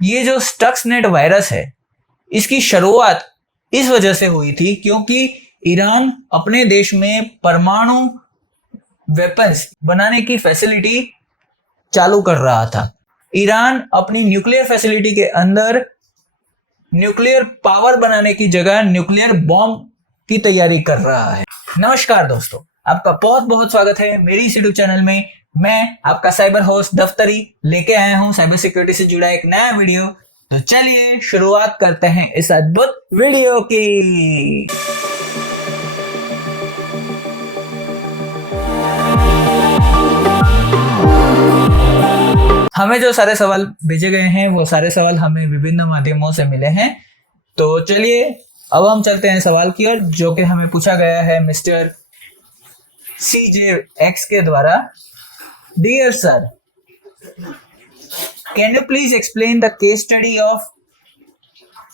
ये जो Stuxnet virus है, इसकी शुरुआत इस वजह से हुई थी क्योंकि ईरान अपने देश में परमाणु वेपन्स बनाने की फैसिलिटी चालू कर रहा था। ईरान अपनी न्यूक्लियर फैसिलिटी के अंदर न्यूक्लियर पावर बनाने की जगह न्यूक्लियर बॉम्ब की तैयारी कर रहा है। नमस्कार दोस्तों, आपका बहुत बहुत स्वागत है मेरी इस यूट्यूब चैनल में। मैं आपका साइबर होस्ट दफ्तरी लेके आया हूं साइबर सिक्योरिटी से जुड़ा एक नया वीडियो। तो चलिए शुरुआत करते हैं इस अद्भुत वीडियो की। हमें जो सारे सवाल भेजे गए हैं वो सारे सवाल हमें विभिन्न माध्यमों से मिले हैं। तो चलिए अब हम चलते हैं सवाल की ओर, जो कि हमें पूछा गया है मिस्टर CJX के द्वारा। Dear sir, can you please explain the case study of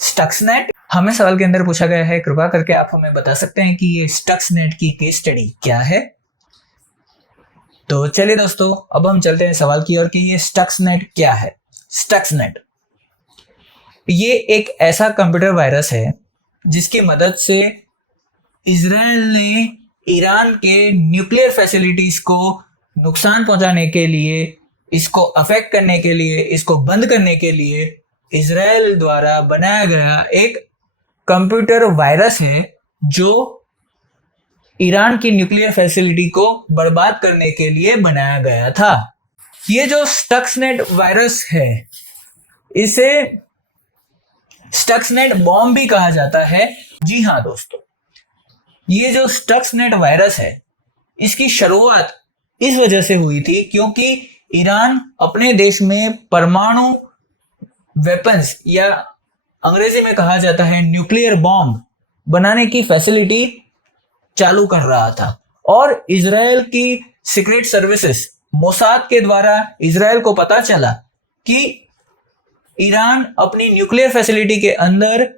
Stuxnet. हमें सवाल के अंदर पूछा गया है, कृपया करके आप हमें बता सकते हैं कि ये स्टक्सनेट की केस स्टडी क्या है। तो चलिए दोस्तों अब हम चलते हैं सवाल की ओर कि ये स्टक्सनेट क्या है। स्टक्सनेट ये एक ऐसा कंप्यूटर वायरस है जिसकी मदद से इजराइल ने ईरान के न्यूक्लियर फैसिलिटीज को नुकसान पहुंचाने के लिए, इसको अफेक्ट करने के लिए, इसको बंद करने के लिए इजराइल द्वारा बनाया गया एक कंप्यूटर वायरस है जो ईरान की न्यूक्लियर फैसिलिटी को बर्बाद करने के लिए बनाया गया था। ये जो स्टक्सनेट वायरस है इसे स्टक्सनेट बॉम्ब भी कहा जाता है। जी हाँ दोस्तों, ये जो स्टक्सनेट वायरस है इसकी शुरुआत इस वजह से हुई थी क्योंकि ईरान अपने देश में परमाणु वेपन्स या अंग्रेजी में कहा जाता है न्यूक्लियर बॉम्ब बनाने की फैसिलिटी चालू कर रहा था। और इजराइल की सीक्रेट सर्विसेज मोसाद के द्वारा इजराइल को पता चला कि ईरान अपनी न्यूक्लियर फैसिलिटी के अंदर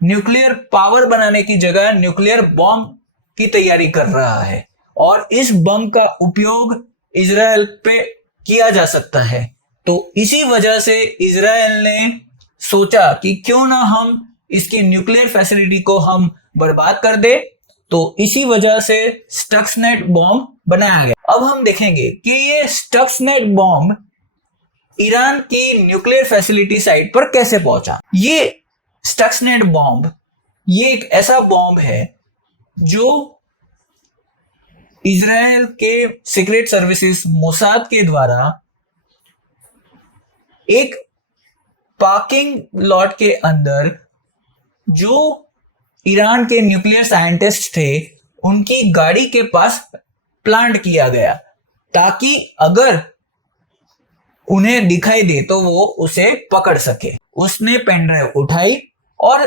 न्यूक्लियर पावर बनाने की जगह न्यूक्लियर बॉम्ब की तैयारी कर रहा है और इस बम का उपयोग इजराइल पे किया जा सकता है। तो इसी वजह से इजराइल ने सोचा कि क्यों ना हम इसकी न्यूक्लियर फैसिलिटी को हम बर्बाद कर दे। तो इसी वजह से स्टक्सनेट बॉम्ब बनाया गया। अब हम देखेंगे कि ये स्टक्सनेट बॉम्ब ईरान की न्यूक्लियर फैसिलिटी साइट पर कैसे पहुंचा। ये स्टक्सनेट बॉम्ब ये एक ऐसा बॉम्ब है जो इजराइल के सीक्रेट सर्विसेज मोसाद के द्वारा एक पार्किंग लॉट के अंदर जो ईरान के न्यूक्लियर साइंटिस्ट थे उनकी गाड़ी के पास प्लांट किया गया, ताकि अगर उन्हें दिखाई दे तो वो उसे पकड़ सके। उसने पेन ड्राइव उठाई और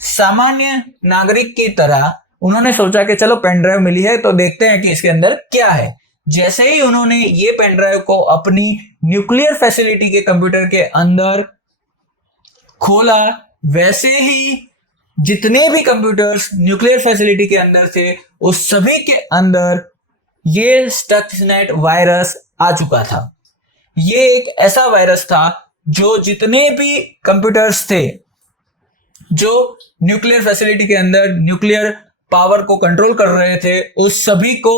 सामान्य नागरिक की तरह उन्होंने सोचा कि चलो पेन ड्राइव मिली है तो देखते हैं कि इसके अंदर क्या है। जैसे ही उन्होंने ये पेन ड्राइव को अपनी न्यूक्लियर फैसिलिटी के कंप्यूटर के अंदर खोला, वैसे ही जितने भी कंप्यूटर्स न्यूक्लियर फैसिलिटी के अंदर थे उस सभी के अंदर ये स्टक्सनेट वायरस आ चुका था। ये एक ऐसा वायरस था जो जितने भी कंप्यूटर्स थे जो न्यूक्लियर फैसिलिटी के अंदर न्यूक्लियर पावर को कंट्रोल कर रहे थे उस सभी को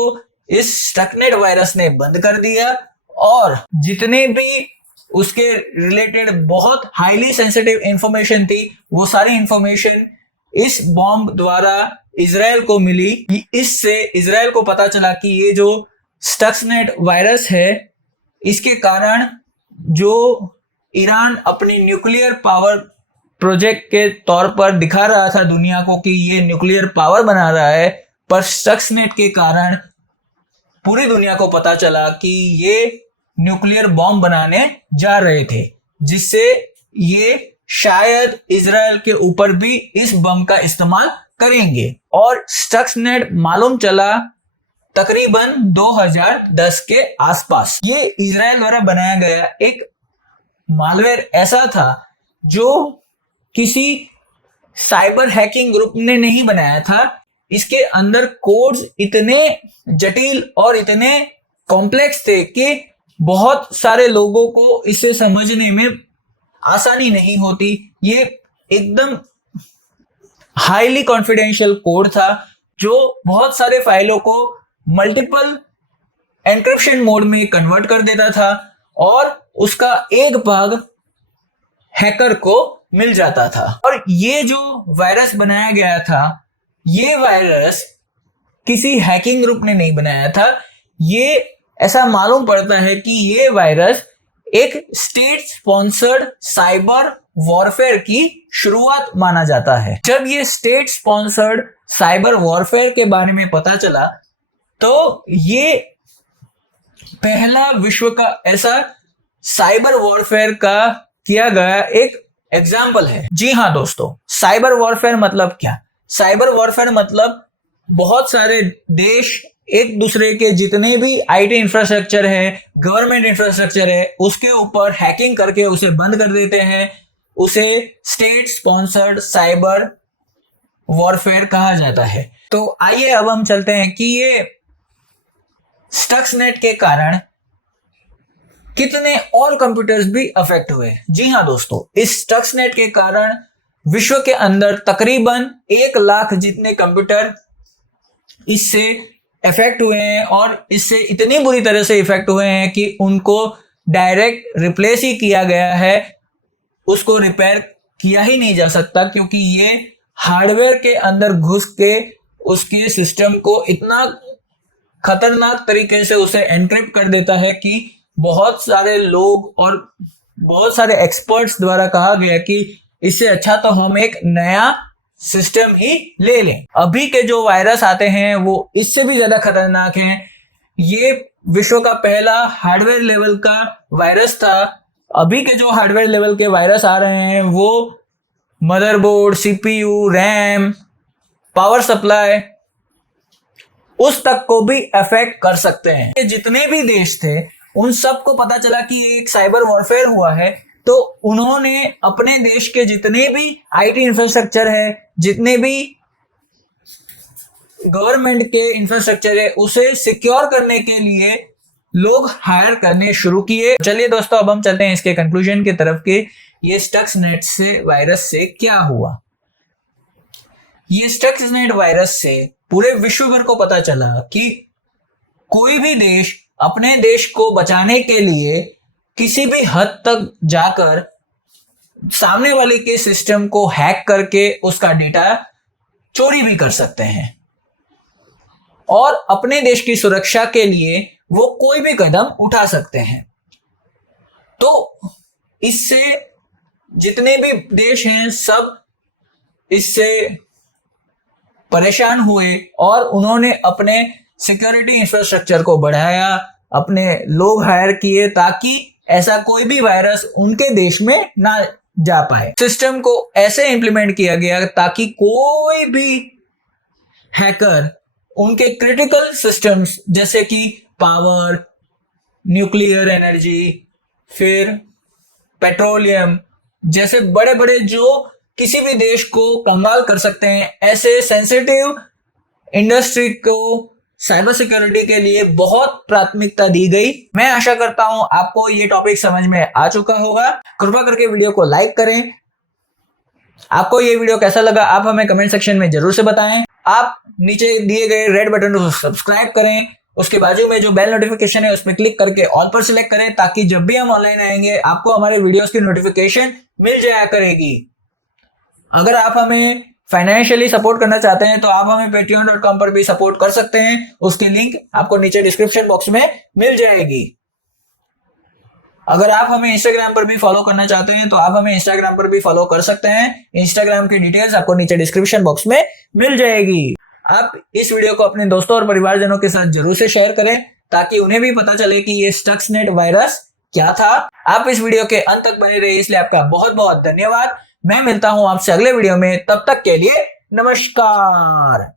इस स्टक्सनेट वायरस ने बंद कर दिया और जितने भी उसके रिलेटेड बहुत हाईली सेंसिटिव इंफॉर्मेशन थी वो सारी इंफॉर्मेशन इस बॉम्ब द्वारा इजराइल को मिली। इससे इजराइल को पता चला कि ये जो स्टक्सनेट वायरस है इसके कारण जो ईरान अपनी न्यूक्लियर पावर प्रोजेक्ट के तौर पर दिखा रहा था दुनिया को कि ये न्यूक्लियर पावर बना रहा है, पर स्टक्सनेट के कारण पूरी दुनिया को पता चला कि ये न्यूक्लियर बॉम्ब बनाने जा रहे थे, जिससे ये शायद इजराइल के ऊपर भी इस बम का इस्तेमाल करेंगे। और स्टक्सनेट मालूम चला तकरीबन 2010 के आसपास। ये इजराइल द्वारा बनाया गया एक मालवेयर ऐसा था जो किसी साइबर हैकिंग ग्रुप ने नहीं बनाया था। इसके अंदर कोड्स इतने जटिल और इतने कॉम्प्लेक्स थे कि बहुत सारे लोगों को इसे समझने में आसानी नहीं होती। ये एकदम हाईली कॉन्फिडेंशियल कोड था जो बहुत सारे फाइलों को मल्टीपल एन्क्रिप्शन मोड में कन्वर्ट कर देता था और उसका एक भाग हैकर को मिल जाता था। और ये जो वायरस बनाया गया था, ये वायरस किसी हैकिंग ग्रुप ने नहीं बनाया था। ये ऐसा मालूम पड़ता है कि ये वायरस एक स्टेट स्पॉन्सर्ड साइबर वॉरफेयर की शुरुआत माना जाता है। जब ये स्टेट स्पॉन्सर्ड साइबर वॉरफेयर के बारे में पता चला तो ये पहला विश्व का ऐसा साइबर वॉरफेयर का किया गया एक एग्जाम्पल है। जी हाँ दोस्तों, साइबर वॉरफेयर मतलब क्या? साइबर वॉरफेयर मतलब बहुत सारे देश एक दूसरे के जितने भी आईटी इंफ्रास्ट्रक्चर है, गवर्नमेंट इंफ्रास्ट्रक्चर है, उसके ऊपर हैकिंग करके उसे बंद कर देते हैं। उसे स्टेट स्पॉन्सर्ड साइबर वॉरफेयर कहा जाता है। तो आइए अब हम चलते हैं कि ये स्टक्सनेट के कारण कितने और कंप्यूटर्स भी अफेक्ट हुए। जी हाँ दोस्तों, इस स्टक्सनेट के कारण विश्व के अंदर तकरीबन 1 लाख जितने कंप्यूटर इससे इफेक्ट हुए हैं और इससे इतनी बुरी तरह से इफेक्ट हुए हैं कि उनको डायरेक्ट रिप्लेस ही किया गया है। उसको रिपेयर किया ही नहीं जा सकता क्योंकि ये हार्डवेयर के अंदर घुस के उसके सिस्टम को इतना खतरनाक तरीके से उसे एनक्रिप्ट कर देता है कि बहुत सारे लोग और बहुत सारे एक्सपर्ट्स द्वारा कहा गया कि इससे अच्छा तो हम एक नया सिस्टम ही ले लें। अभी के जो वायरस आते हैं वो इससे भी ज्यादा खतरनाक हैं। ये विश्व का पहला हार्डवेयर लेवल का वायरस था। अभी के जो हार्डवेयर लेवल के वायरस आ रहे हैं वो motherboard, CPU, RAM, power supply उस तक को भी अफेक्ट कर सकते हैं। ये जितने भी देश थे उन सबको पता चला कि एक साइबर वॉरफेयर हुआ है, तो उन्होंने अपने देश के जितने भी आईटी इंफ्रास्ट्रक्चर है, जितने भी गवर्नमेंट के इंफ्रास्ट्रक्चर है, उसे सिक्योर करने के लिए लोग हायर करने शुरू किए। चलिए दोस्तों, अब हम चलते हैं इसके कंक्लूजन की तरफ कि ये स्टक्सनेट से वायरस से क्या हुआ। ये स्टक्सनेट वायरस से पूरे विश्व भर को पता चला कि कोई भी देश अपने देश को बचाने के लिए किसी भी हद तक जाकर सामने वाले के सिस्टम को हैक करके उसका डेटा चोरी भी कर सकते हैं और अपने देश की सुरक्षा के लिए वो कोई भी कदम उठा सकते हैं। तो इससे जितने भी देश हैं सब इससे परेशान हुए और उन्होंने अपने सिक्योरिटी इंफ्रास्ट्रक्चर को बढ़ाया, अपने लोग हायर किए ताकि ऐसा कोई भी वायरस उनके देश में ना जा पाए। सिस्टम को ऐसे इंप्लीमेंट किया गया ताकि कोई भी हैकर उनके क्रिटिकल सिस्टम्स जैसे कि पावर, न्यूक्लियर एनर्जी, फिर पेट्रोलियम जैसे बड़े बड़े जो किसी भी देश को कंगाल कर सकते हैं, ऐसे सेंसिटिव इंडस्ट्री को साइबर सिक्योरिटी के लिए बहुत प्राथमिकता दी गई। मैं आशा करता हूं आपको ये टॉपिक समझ में आ चुका होगा। कृपया करके वीडियो को लाइक करें। आपको ये वीडियो कैसा लगा आप हमें कमेंट सेक्शन में जरूर से बताएं। आप नीचे दिए गए रेड बटन को सब्सक्राइब करें, उसके बाजू में जो बेल नोटिफिकेशन है उसमें क्लिक करके ऑल पर सिलेक्ट करें ताकि जब भी हम ऑनलाइन आएंगे आपको हमारे वीडियोस की नोटिफिकेशन मिल जाया करेगी। अगर आप हमें फाइनेंशियली सपोर्ट करना चाहते हैं तो आप हमें patreon.com पर भी सपोर्ट कर सकते हैं। उसकी लिंक आपको नीचे डिस्क्रिप्शन बॉक्स में मिल जाएगी। अगर आप हमें इंस्टाग्राम पर भी फॉलो करना चाहते हैं तो आप हमें इंस्टाग्राम पर भी फॉलो कर सकते हैं। इंस्टाग्राम की डिटेल्स आपको नीचे डिस्क्रिप्शन बॉक्स में मिल जाएगी। आप इस वीडियो को अपने दोस्तों और परिवारजनों के साथ जरूर से शेयर करें ताकि उन्हें भी पता चले कि ये स्टक्सनेट वायरस क्या था। आप इस वीडियो के अंत तक बने रहे इसलिए आपका बहुत बहुत धन्यवाद। मैं मिलता हूं आपसे अगले वीडियो में, तब तक के लिए नमस्कार।